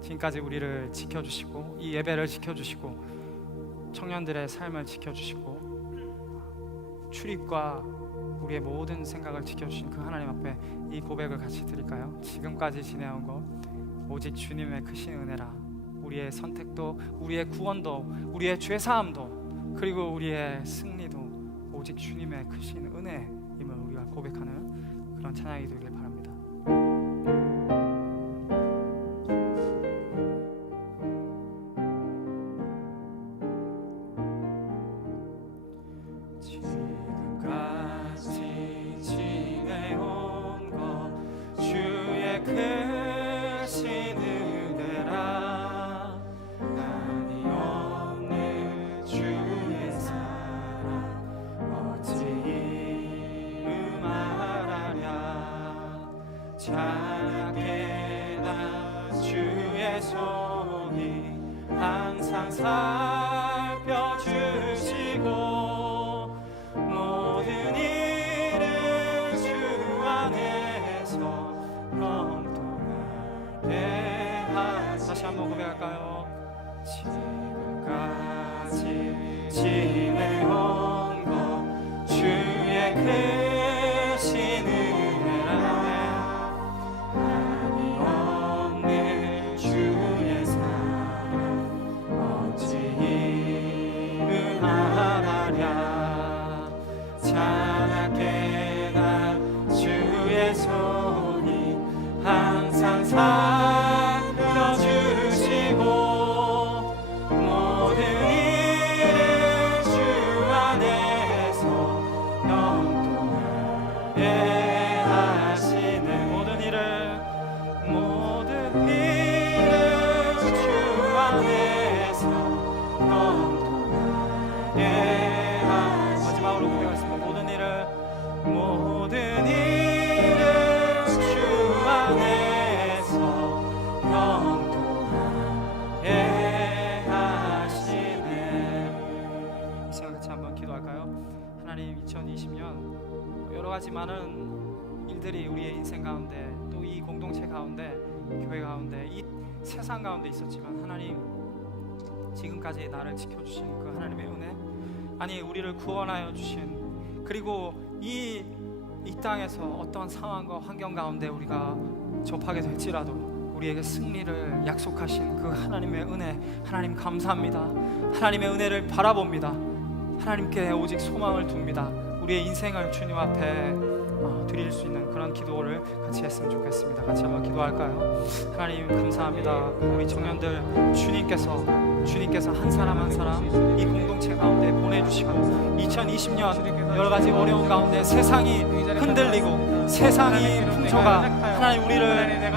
지금까지 우리를 지켜주시고 이 예배를 지켜주시고 청년들의 삶을 지켜주시고 출입과 우리의 모든 생각을 지켜주신 그 하나님 앞에 이 고백을 같이 드릴까요? 지금까지 지내온 것 오직 주님의 크신 은혜라. 우리의 선택도, 우리의 구원도, 우리의 죄사함도, 그리고 우리의 승리도 오직 주님의 크신 은혜임을 우리가 고백하는 그런 찬양이 되길 바랍니다. 지금까지 지내온 것 주의 크신 은혜라. 한이 없는 주의 사랑 어찌 말하랴. 찬양해 나 주의 손이 항상 살펴주시고 고백할까요? 지금까지 지내온 것 주의 크신 은혜라네 한이 없는 주의 사랑 어찌 이루 하랴 자나깨 나 주의 손이 항상 살펴주시고 모든 일을 주 안에서 영통하게 하시네 모든 일을 주 안에서 영통하게 마지막으로 고백하겠습니다. 모든 일을 주 안에서 영통하게 하시네. 이 시간 같이 한번 기도할까요? 하나님 2020년 여러 가지 많은 일들이 우리의 인생 가운데 또 이 공동체 가운데 교회 가운데 이 세상 가운데 있었지만 하나님 지금까지 나를 지켜주신 그 하나님의 은혜 아니 우리를 구원하여 주신 그리고 이 땅에서 어떤 상황과 환경 가운데 우리가 접하게 될지라도 우리에게 승리를 약속하신 그 하나님의 은혜 하나님 감사합니다. 하나님의 은혜를 바라봅니다. 하나님께 오직 소망을 둡니다. 우리의 인생을 주님 앞에 드릴 수 있는 그런 기도를 같이 했으면 좋겠습니다. 같이 한번 기도할까요? 하나님 감사합니다. 우리 청년들 주님께서 한 사람 한 사람 이 공동체 가운데 보내주시고 2020년 여러 가지 어려운 가운데 세상이 흔들리고 세상이 풍조가 하나님 우리를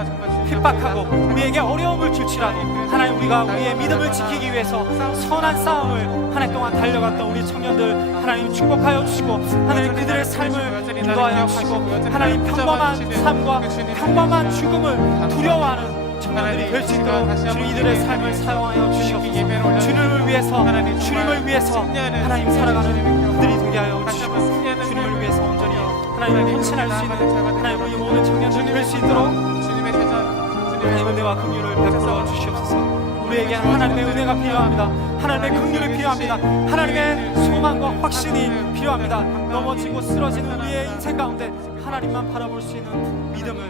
핍박하고 우리에게 어려움을 줄지라도 하나님 우리가 우리의 믿음을 지키기 위해서 선한 싸움을 한 해 동안 달려갔던 우리 청년들 하나님 축복하여 주시고 하나님 그들의 삶을 인도하여 주시고 하나님 평범한 삶과 평범한 죽음을 두려워하는 청년들이 될 수 있도록 주님 이들의 삶을 사용하여 주시옵소서. 주님을 위해서 하나님 살아가는 그들이 되게 하여 주시고 주님을 위해서 온전히 하나님을 헌신할 수 있는 하나님 우리 모든 청년들이 될 수 있도록 하나님의 은혜와 긍휼을 베풀어 주시옵소서. 우리에게 하나님의 은혜가 필요합니다. 하나님의 긍휼이 필요합니다. 하나님의 소망과 확신이 필요합니다. 넘어지고 쓰러지는 우리의 인생 가운데 하나님만 바라볼 수 있는 믿음을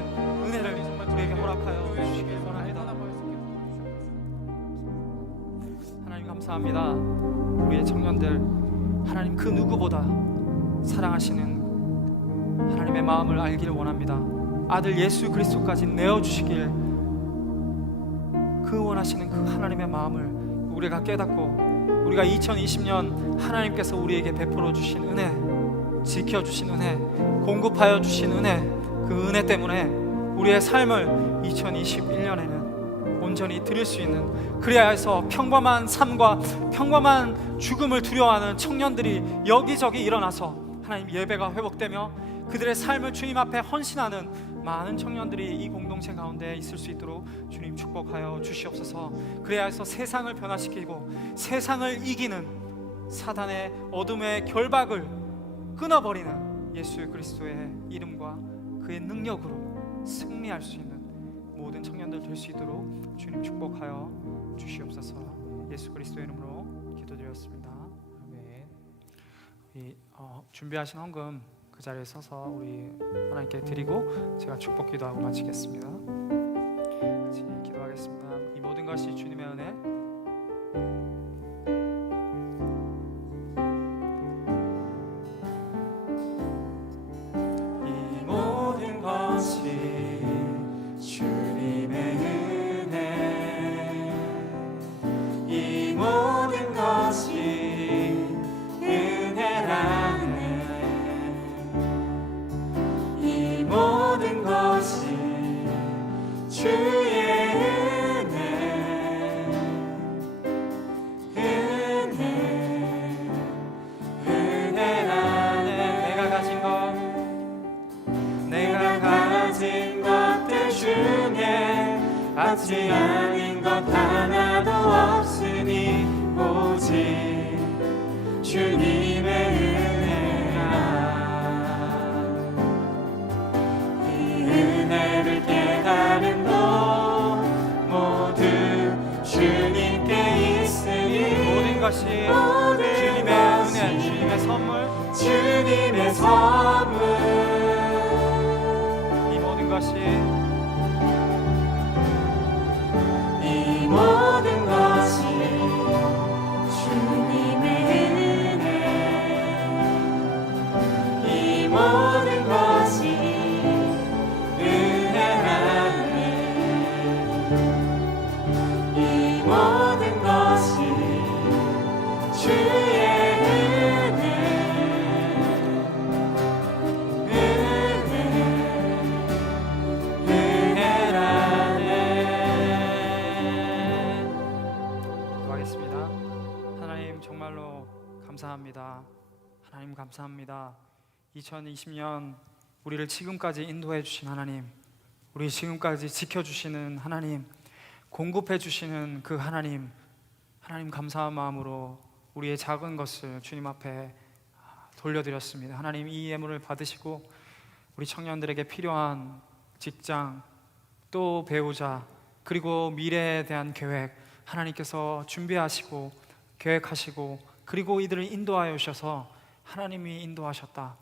은혜를 우리에게 허락하여 주시길 원합니다. 하나님 감사합니다. 우리의 청년들 하나님 그 누구보다 사랑하시는 하나님의 마음을 알기를 원합니다. 아들 예수 그리스도까지 내어주시길 그 원하시는 그 하나님의 마음을 우리가 깨닫고 우리가 2020년 하나님께서 우리에게 베풀어 주신 은혜, 지켜주신 은혜, 공급하여 주신 은혜, 그 은혜 때문에 우리의 삶을 2021년에는 온전히 드릴 수 있는 그래야 해서 평범한 삶과 평범한 죽음을 두려워하는 청년들이 여기저기 일어나서 하나님 예배가 회복되며 그들의 삶을 주님 앞에 헌신하는 많은 청년들이 이 공동체 가운데 있을 수 있도록 주님 축복하여 주시옵소서. 그래야 해서 세상을 변화시키고 세상을 이기는 사단의 어둠의 결박을 끊어버리는 예수 그리스도의 이름과 그의 능력으로 승리할 수 있는 모든 청년들 될 수 있도록 주님 축복하여 주시옵소서. 예수 그리스도의 이름으로 기도드렸습니다. 아멘. 준비하신 헌금 그 자리에 서서 우리 하나님께 드리고 제가 축복 기도하고 마치겠습니다. 같이 기도하겠습니다. 이 모든 것이 주님의 은혜 이 모든 것이 주님의 은혜 이 모든 것이 은혜라네 이 모든 것이 주의 은혜 것이 모든 주님의 것이 은혜, 주님의 선물, 주님의 선물 이 모든 것이 이 모든 것이 주님의 은혜 이 모든 것이 은혜라네 이 모든 것이 주의 기도하겠습니다. 하나님 정말로 감사합니다. 하나님 감사합니다. 2020년 우리를 지금까지 인도해 주신 하나님, 우리 지금까지 지켜주시는 하나님, 공급해 주시는 그 하나님, 하나님 감사한 마음으로 우리의 작은 것을 주님 앞에 돌려드렸습니다. 하나님 이 예물을 받으시고 우리 청년들에게 필요한 직장, 또 배우자, 그리고 미래에 대한 계획 하나님께서 준비하시고 계획하시고 그리고 이들을 인도하여 주셔서 하나님이 인도하셨다.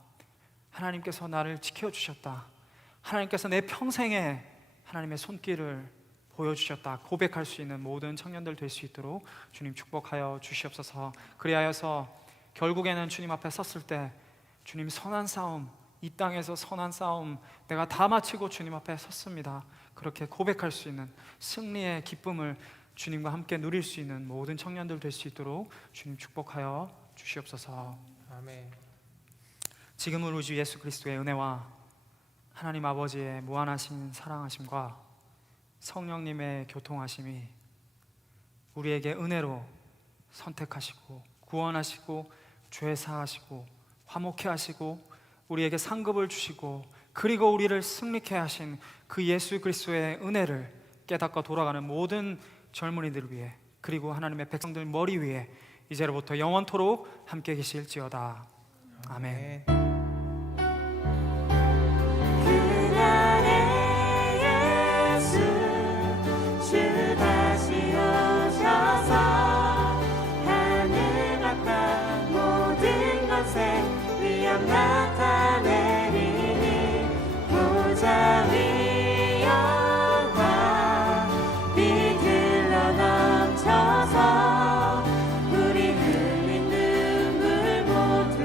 하나님께서 나를 지켜주셨다. 하나님께서 내 평생에 하나님의 손길을 보여주셨다. 고백할 수 있는 모든 청년들 될 수 있도록 주님 축복하여 주시옵소서. 그리하여서 결국에는 주님 앞에 섰을 때 주님 선한 싸움, 이 땅에서 선한 싸움 내가 다 마치고 주님 앞에 섰습니다. 그렇게 고백할 수 있는 승리의 기쁨을 주님과 함께 누릴 수 있는 모든 청년들 될 수 있도록 주님 축복하여 주시옵소서. 아멘. 지금은 우리 주 예수 그리스도의 은혜와 하나님 아버지의 무한하신 사랑하심과 성령님의 교통하심이 우리에게 은혜로 선택하시고 구원하시고 죄 사하시고 화목케 하시고 우리에게 상급을 주시고 그리고 우리를 승리케 하신 그 예수 그리스도의 은혜를 깨닫고 돌아가는 모든 젊은이들을 위해 그리고 하나님의 백성들 머리 위에 이제로부터 영원토록 함께 계실지어다. 아멘. 그날에 예수 주 다시 오셔서 하늘 바깥 모든 것에 위엄 나타내리니 보좌 위 영광 빛들러 넘쳐서 우리 흘린 눈물 모두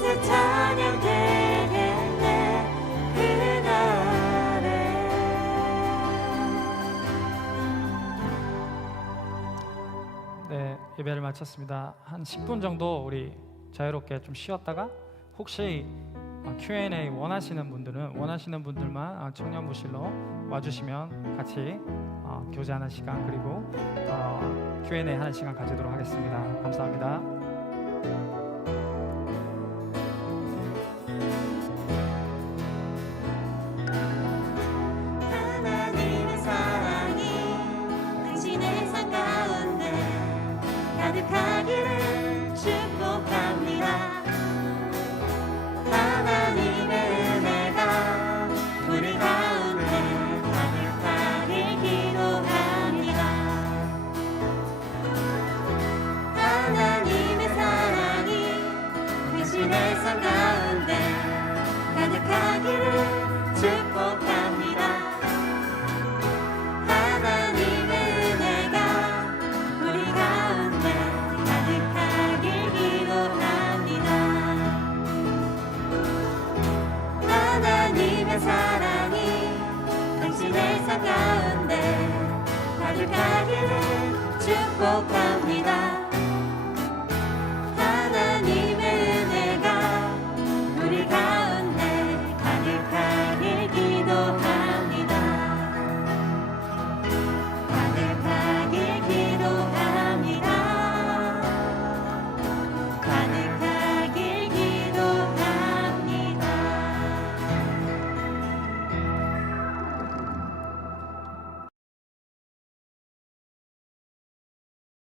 새 찬양 되겠네 그날에. 네, 예배를 마쳤습니다. 한 10분 정도 우리 자유롭게 좀 쉬었다가 혹시 Q&A 원하시는 분들만 청년부실로 와주시면 같이 교제하는 시간 그리고 Q&A 하는 시간 가지도록 하겠습니다. 감사합니다. 하나님의 사랑이 당신의 삶 가운데 가득하기를 축복합니다. 하나님의 은혜가 우리 가운데 가득하길 기도합니다. 하나님의 사랑이 당신의 삶 가운데 가득하기를 축복합니다. 하나님의 은혜가 우리 가운데 가득하길 기도합니다. 하나님의 사랑이 당신의 삶 가운데 가득하기를 축복합니다.